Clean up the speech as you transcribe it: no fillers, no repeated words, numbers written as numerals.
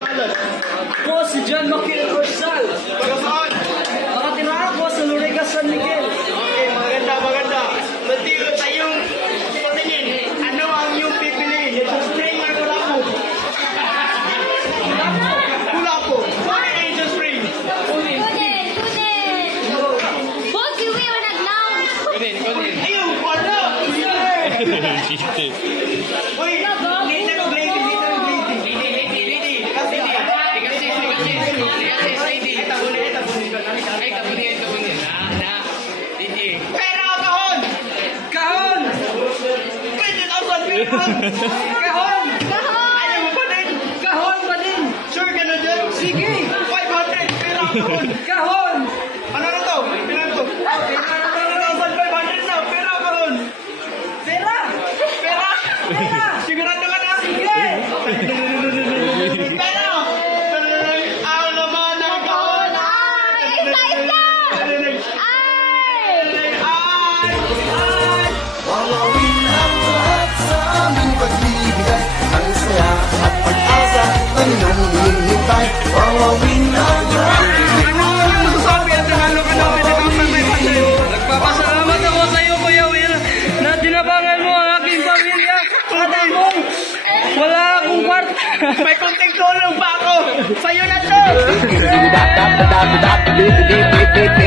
Po si John Maquil Rosal. Nakatira po sa Luriga, San Miguel. Okay, maganda. Matiro tayong patingin. Ano ang iyong pipiliin? Ito spring or kulapo? Kulapo. Kunin ang ito spring. Kunin. Boss, you will nag-lounge. Kunin. Ayun, wala. Uy, later of lady. Pera o kahon? Kahon! 20,000 kahon! Ayaw mo pa din? Kahon pa din! Sure ka na dyan? Sige! 500 pera o kahon? Kahon! Ano na to? Pera to? 20,500 na, pera o kahon? Pera! Pera? Pera! Sigurado ka na? Sige! Pera! Ang naman ang kahon! Wawawin ang lahat sa aming pagbibigay. Ang saya at pag-asa ang iyong hinihintay. Wawawin ang lahat. Ano ang masasabi at nanalo ka ng 20,500? Nagpapasalamat ako sa iyo, Kuya Will, na tinabangan mo ang aking pamilya. At akong wala akong kwarta. May konting tulong pa ako! Sa'yo na to! Dap dap dap dap dap dap dap dap